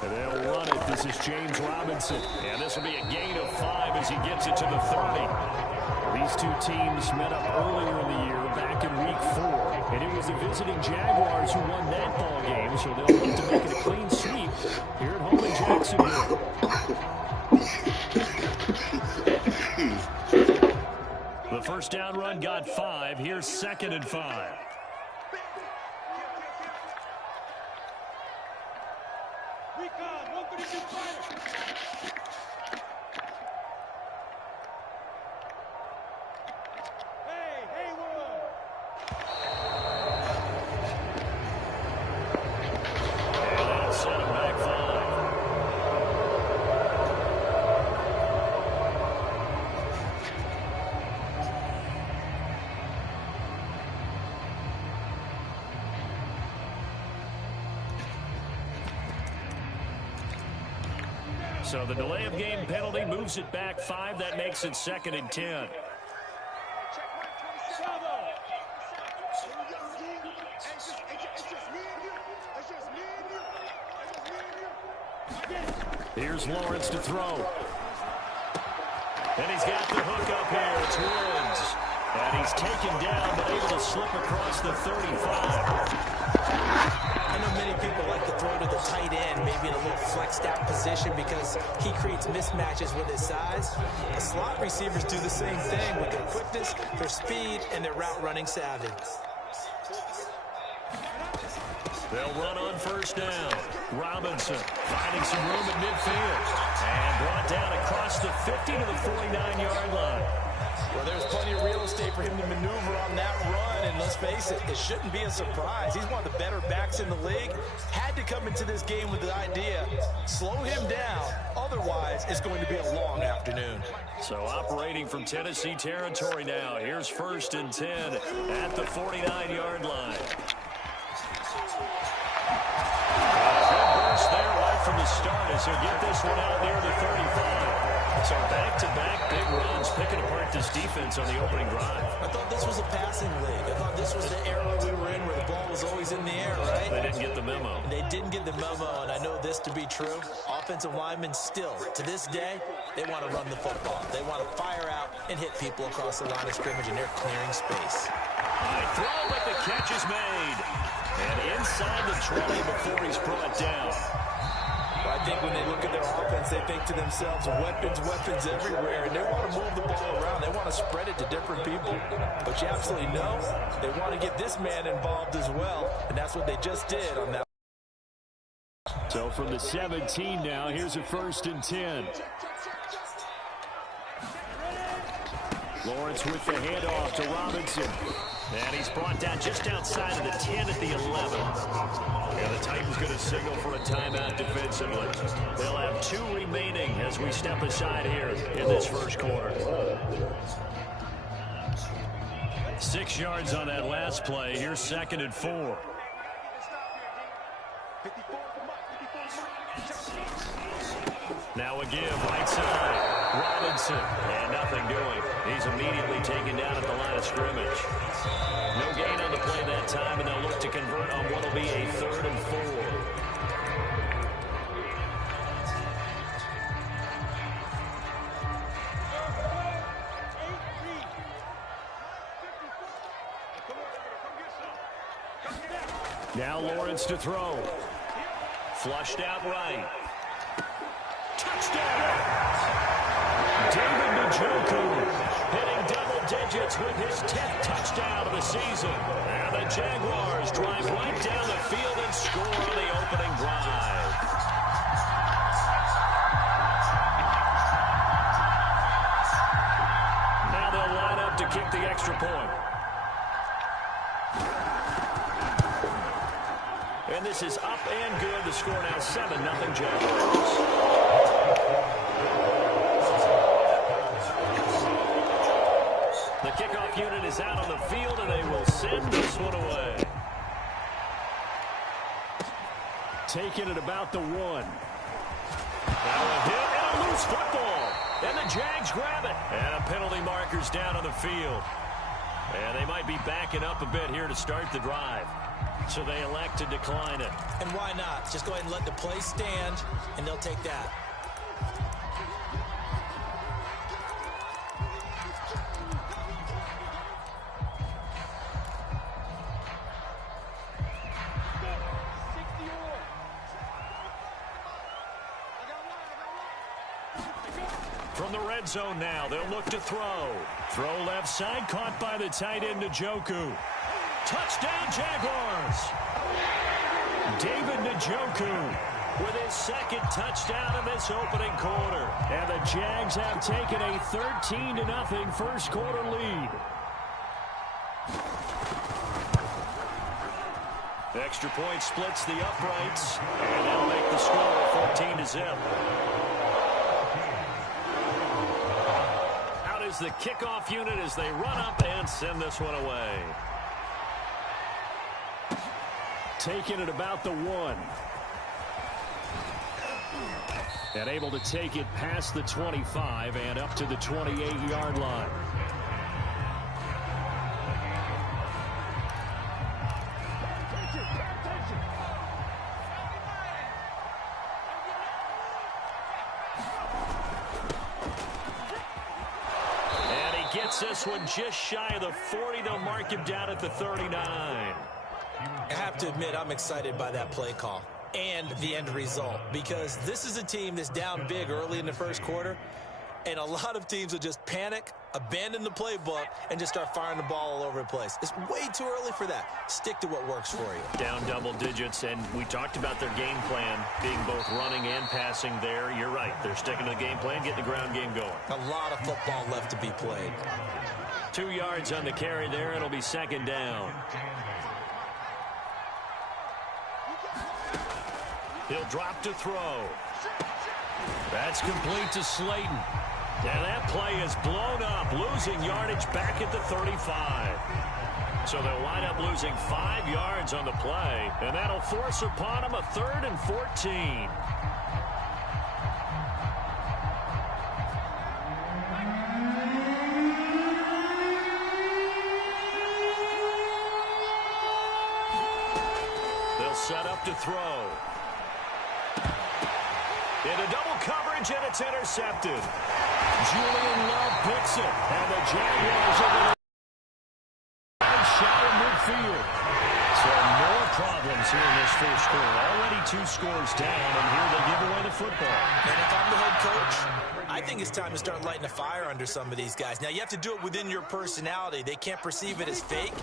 And they'll run it. This is James Robinson. And this will be a gain of 5 as he gets it to the 30. These two teams met up earlier in the year, back in Week 4. And it was the visiting Jaguars who won that ball game, so they'll look to make it a clean sweep here at home in Jacksonville. The first down run got 5. Here's 2nd and 5. So the delay of game penalty moves it back 5. That makes it 2nd and 10. Here's Lawrence to throw. And he's got the hook up here. It's Woods. And he's taken down, but able to slip across the 35. I know many people like to throw to the tight end, maybe in a little flexed out position because he creates mismatches with his size. The slot receivers do the same thing with their quickness, their speed, and their route running savvy. They'll run on first down. Robinson finding some room at midfield. And brought down across the 50 to the 49-yard line. Well, there's plenty of real estate for him to maneuver on that run, and let's face it, it shouldn't be a surprise. He's one of the better backs in the league. Had to come into this game with the idea, slow him down, otherwise it's going to be a long afternoon. So operating from Tennessee territory now. Here's 1st and 10 at the 49-yard line. There right from the start as he'll get this one out near the 35. So back-to-back big runs, picking apart this defense on the opening drive. I thought this was a passing league. I thought this was the era we were in where the ball was always in the air, right? They didn't get the memo. They didn't get the memo, and I know this to be true. Offensive linemen still, to this day, they want to run the football. They want to fire out and hit people across the line of scrimmage, and they're clearing space. High throw, but the catch is made. And inside the 20 before he's brought down. Well, I think when they look at their offense, they think to themselves, weapons everywhere, and they want to move the ball around. They want to spread it to different people. But you absolutely know they want to get this man involved as well, and that's what they just did on that. So from the 17 now, here's a 1st and 10. Lawrence with the handoff to Robinson. And he's brought down just outside of the 10 at the 11. And the Titans going to signal for a timeout defensively. They'll have 2 remaining as we step aside here in this first quarter. 6 yards on that last play. Here's 2nd and 4. Now a give, right side. Robinson, and nothing doing. He's immediately taken down at the line of scrimmage. No gain on the play that time, and they'll look to convert on what will be a 3rd and 4. Now Lawrence to throw. Flushed out right. Touchdown! David Njoku hitting double digits with his 10th touchdown of the season. And the Jaguars drive right down the field and score on the opening drive. Now they'll line up to kick the extra point. And this is up and good. The score now 7-0 Jaguars. The kickoff unit is out on the field, and they will send this one away. Taking it about the 1. Now a hit and a loose football. And the Jags grab it. And a penalty marker's down on the field. And they might be backing up a bit here to start the drive. So they elect to decline it. And why not? Just go ahead and let the play stand, and they'll take that. From the red zone now, they'll look to throw. Throw left side, caught by the tight end, Njoku. Touchdown, Jaguars! David Njoku with his second touchdown of this opening quarter. And the Jags have taken a 13-0 first quarter lead. Extra point splits the uprights, and they'll make the score 14-0. Out is the kickoff unit as they run up and send this one away. Taking it about the 1. And able to take it past the 25 and up to the 28-yard line. And he gets this one just shy of the 40. They'll mark him down at the 39. I have to admit, I'm excited by that play call and the end result, because this is a team that's down big early in the first quarter, and a lot of teams will just panic, abandon the playbook, and just start firing the ball all over the place. It's way too early for that. Stick to what works for you. Down double digits, and we talked about their game plan being both running and passing there. You're right. They're sticking to the game plan, getting the ground game going. A lot of football left to be played. 2 yards on the carry there. It'll be second down. He'll drop to throw. That's complete to Slayton. And that play is blown up, losing yardage back at the 35. So they'll wind up losing 5 yards on the play, and that'll force upon them a 3rd and 14. They'll set up to throw. Into double coverage, and it's intercepted. Julian Love picks it, and the Jaguars are going to shot in midfield. So more problems here in this first quarter. Already 2 scores down, and here they give away the football. And if I'm the head coach, I think it's time to start lighting a fire under some of these guys. Now, you have to do it within your personality. They can't perceive it as fake,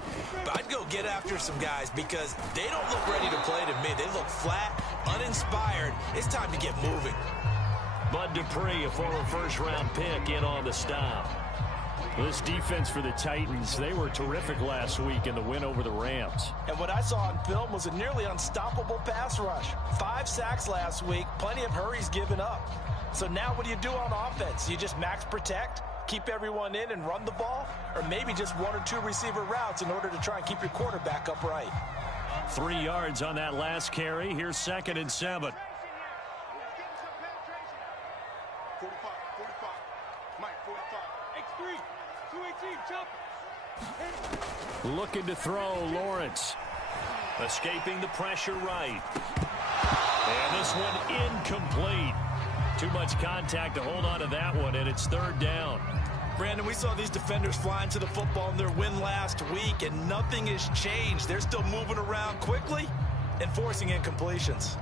but I'd go get after some guys because they don't look ready to play to me. They look flat, uninspired. It's time to get moving. Bud Dupree, a former first-round pick, in on the stop. This defense for the Titans, they were terrific last week in the win over the Rams. And what I saw on film was a nearly unstoppable pass rush. 5 sacks last week, plenty of hurries given up. So now what do you do on offense? You just max protect, keep everyone in and run the ball, or maybe just 1 or 2 receiver routes in order to try and keep your quarterback upright. 3 yards on that last carry. Here's 2nd and 7. 45, Mike, 45. X3, 218, jump. Looking to throw, Lawrence. Escaping the pressure right. And this one incomplete. Too much contact to hold on to that one, and it's 3rd down. Brandon, we saw these defenders flying to the football in their win last week, and nothing has changed. They're still moving around quickly and forcing incompletions.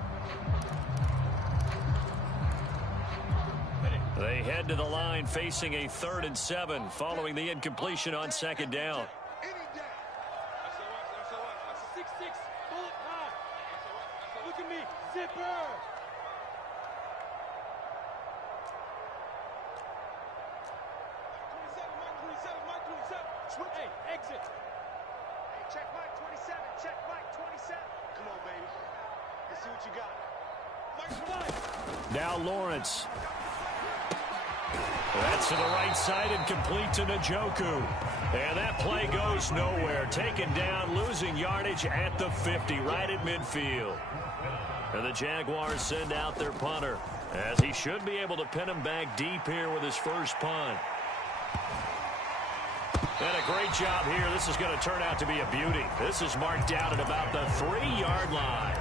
They head to the line facing a 3rd and 7 following the incompletion on 2nd down. Look at me, zipper. Hey, exit. Hey, check Mike 27. Check Mike 27. Come on, baby. Let's see what you got. Mike 1. Now Lawrence. That's to the right side and complete to Njoku. And that play goes nowhere. Taken down, losing yardage at the 50, right at midfield. And the Jaguars send out their punter, as he should be able to pin him back deep here with his first punt. And a great job here. This is going to turn out to be a beauty. This is marked down at about the 3-yard line.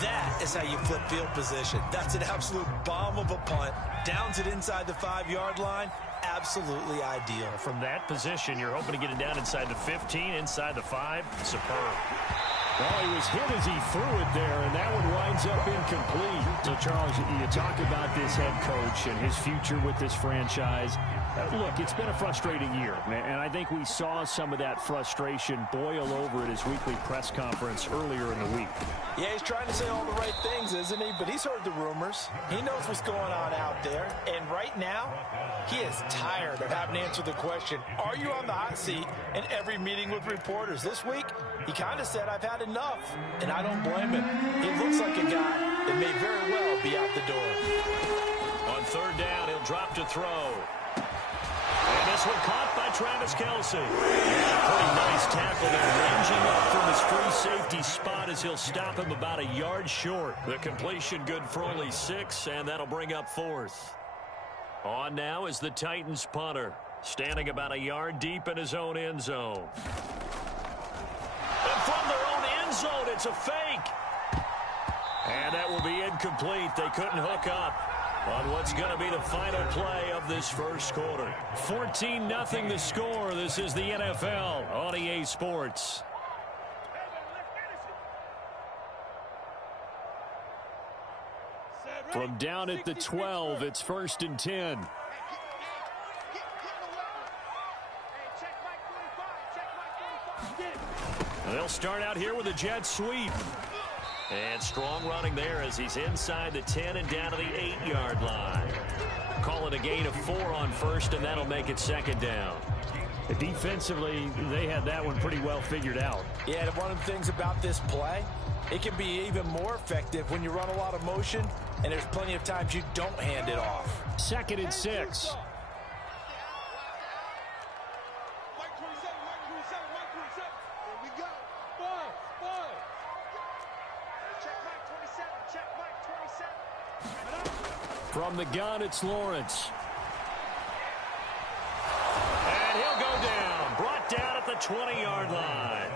That is how you flip field position. That's an absolute bomb of a punt. Downs it inside the 5-yard line. Absolutely ideal. From that position, you're hoping to get it down inside the 15, inside the 5. Superb. Well, he was hit as he threw it there, and that one winds up incomplete. So, Charles, you talk about this head coach and his future with this franchise. Look, it's been a frustrating year, and I think we saw some of that frustration boil over at his weekly press conference earlier in the week. Yeah, he's trying to say all the right things, isn't he? But he's heard the rumors. He knows what's going on out there. And right now, he is tired of having to answer the question, are you on the hot seat in every meeting with reporters? This week, he kind of said, I've had enough. And I don't blame him. He looks like a guy that may very well be out the door. On third down, he'll drop to throw. And this one caught by Travis Kelce. Pretty nice tackle there, ranging up from his free safety spot as he'll stop him about a yard short. The completion good for only 6, and that'll bring up 4th. On now is the Titans punter, standing about a yard deep in his own end zone. And from their own end zone, it's a fake. And that will be incomplete. They couldn't hook up on what's going to be the final play of this first quarter. 14-0 the score. This is the NFL on EA Sports. From down at the 12, it's 1st and 10. They'll start out here with a jet sweep. And strong running there as he's inside the 10 and down to the 8-yard line. Call it a gain of 4 on first, and that'll make it 2nd down. Defensively, they had that one pretty well figured out. Yeah, and one of the things about this play, it can be even more effective when you run a lot of motion, and there's plenty of times you don't hand it off. 2nd and 6. From the gun, it's Lawrence. And he'll go down. Brought down at the 20-yard line.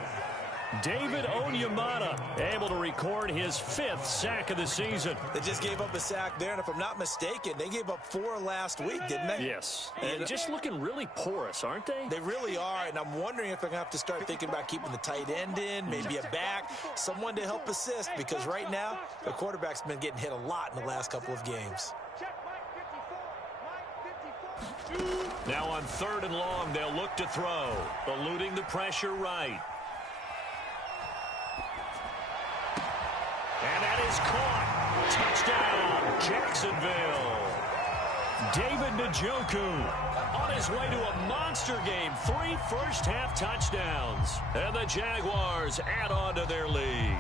David Onyemata able to record his 5th sack of the season. They just gave up a sack there, and if I'm not mistaken, they gave up 4 last week, didn't they? Yes. And just looking really porous, aren't they? They really are, and I'm wondering if they're going to have to start thinking about keeping the tight end in, maybe a back, someone to help assist, because right now, the quarterback's been getting hit a lot in the last couple of games. Now on 3rd and long, they'll look to throw, eluding the pressure right. And that is caught. Touchdown, Jacksonville. David Njoku on his way to a monster game. 3 first-half touchdowns. And the Jaguars add on to their lead.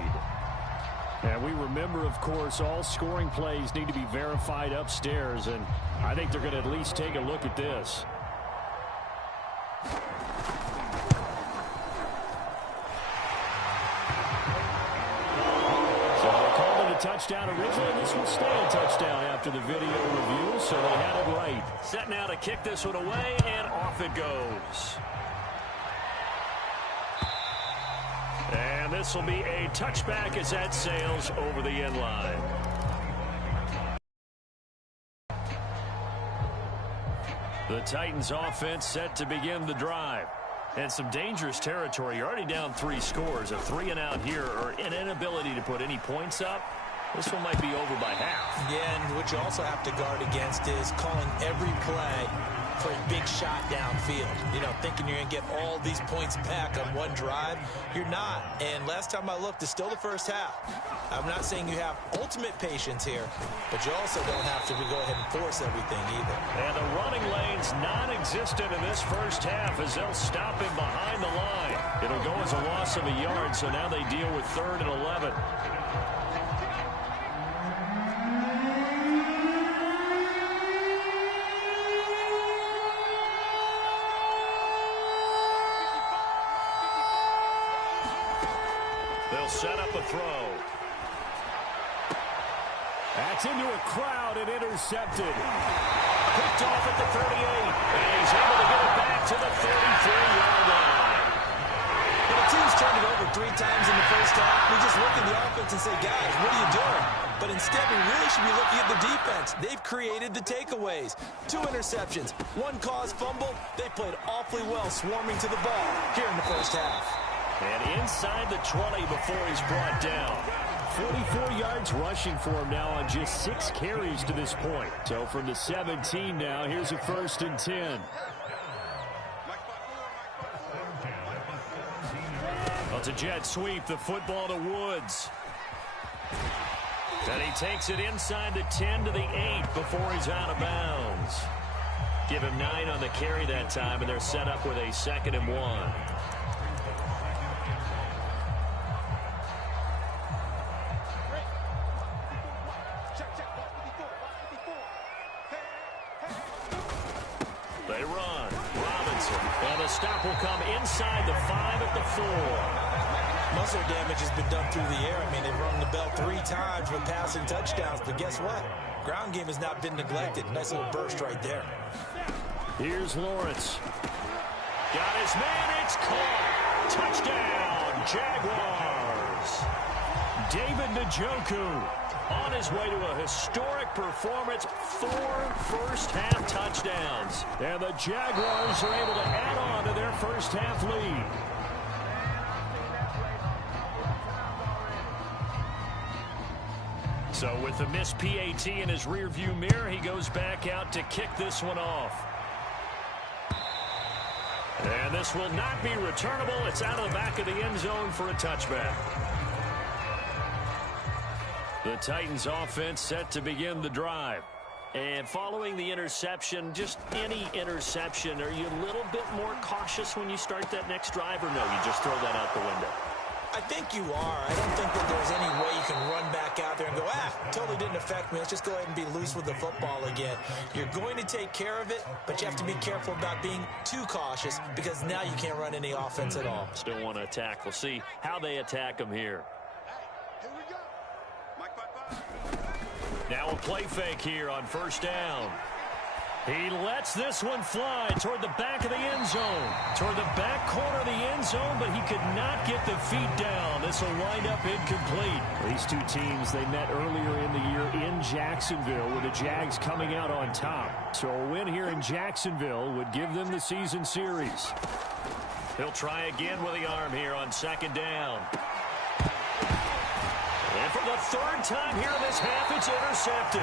And we remember, of course, all scoring plays need to be verified upstairs, and I think they're going to at least take a look at this. So they called it a touchdown originally. This will stay a touchdown after the video review, so they had it right. Set now to kick this one away, and off it goes. And this will be a touchback as that sails over the end line. The Titans offense set to begin the drive. And some dangerous territory. You're already down 3 scores. A 3-and-out here, or an inability to put any points up. This one might be over by half. Yeah, and what you also have to guard against is calling every play for a big shot downfield. You know, thinking you're going to get all these points back on one drive. You're not. And last time I looked, it's still the first half. I'm not saying you have ultimate patience here, but you also don't have to go ahead and force everything either. And the running lane's non-existent in this first half as they'll stop him behind the line. It'll go as a loss of a yard, so now they deal with 3rd and 11. They'll set up a throw. That's into a crowd and intercepted. Picked off at the 38. And he's able to get it back to the 33-yard line. When the team's turned it over 3 times in the first half, we just look at the offense and say, guys, what are you doing? But instead, we really should be looking at the defense. They've created the takeaways. 2 interceptions, 1 caused fumble. They played awfully well swarming to the ball here in the first half. And inside the 20 before he's brought down. 44 yards rushing for him now on just 6 carries to this point. So from the 17 now, here's a 1st and 10. Well, it's a jet sweep, the football to Woods. And he takes it inside the 10 to the 8 before he's out of bounds. Give him 9 on the carry that time, and they're set up with a 2nd and 1. They run. Robinson. And the stop will come inside the 5 at the 4. Muscle damage has been done through the air. I mean, they've rung the bell 3 times with passing touchdowns, but guess what? Ground game has not been neglected. Nice little burst right there. Here's Lawrence. Got his man. It's caught. Touchdown, Jaguars. David Njoku on his way to a historic performance. 4 first-half touchdowns. And the Jaguars are able to add on to their first-half lead. So with the missed PAT in his rearview mirror, he goes back out to kick this one off. And this will not be returnable. It's out of the back of the end zone for a touchback. The Titans offense set to begin the drive. And following the interception, just any interception, are you a little bit more cautious when you start that next drive, or no, you just throw that out the window? I think you are. I don't think that there's any way you can run back out there and go, totally didn't affect me. Let's just go ahead and be loose with the football again. You're going to take care of it, but you have to be careful about being too cautious because now you can't run any offense at all. Still want to attack. We'll see how they attack him here. Here we go. Mike 5-5. Now a play fake here on 1st down. He lets this one fly toward the back of the end zone. Toward the back corner of the end zone, but he could not get the feet down. This will wind up incomplete. These 2 teams, they met earlier in the year in Jacksonville with the Jags coming out on top. So a win here in Jacksonville would give them the season series. He'll try again with the arm here on 2nd down. And for the 3rd time here in this half, it's intercepted.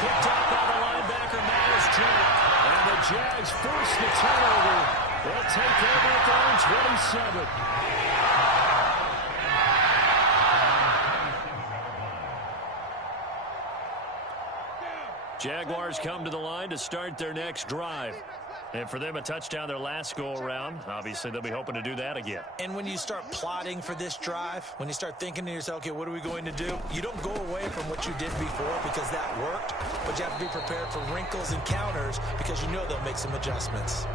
Picked up by the linebacker, Miles Jack. And the Jags force the turnover. They'll take over at their own 27. Jaguars come to the line to start their next drive. And for them, a touchdown their last go-around. Obviously, they'll be hoping to do that again. And when you start plotting for this drive, when you start thinking to yourself, okay, what are we going to do? You don't go away from what you did before because that worked, but you have to be prepared for wrinkles and counters because you know they'll make some adjustments.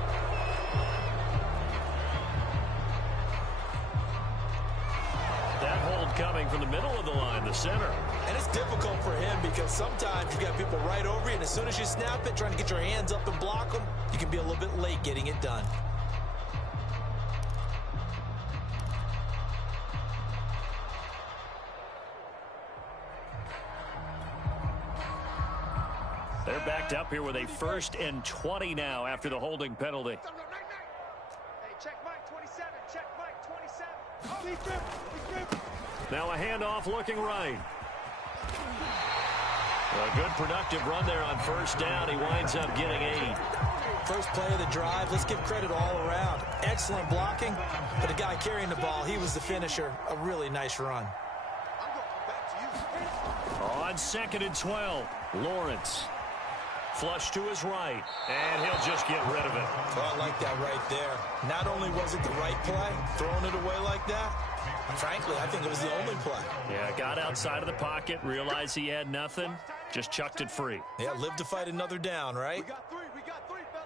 That hold coming from the middle of the line, the center. And it's difficult for him because sometimes you got people right over you, and as soon as you snap it, trying to get your hands up and block them, you can be a little bit late getting it done. They're backed up here with a 1st and 20 now after the holding penalty. Hey, check Mike 27. Check Mike 27. Oh, he's gripped. Now a handoff looking right. A good productive run there on 1st down. He winds up getting 8. First play of the drive. Let's give credit all around. Excellent blocking, but the guy carrying the ball, he was the finisher. A really nice run. I'm going to come back to you. On 2nd and 12, Lawrence. Flush to his right, and he'll just get rid of it. Oh, I like that right there. Not only was it the right play, throwing it away like that, frankly, I think it was the only play. Yeah, got outside of the pocket, realized he had nothing, just chucked it free. Yeah, live to fight another down, right? We got 3.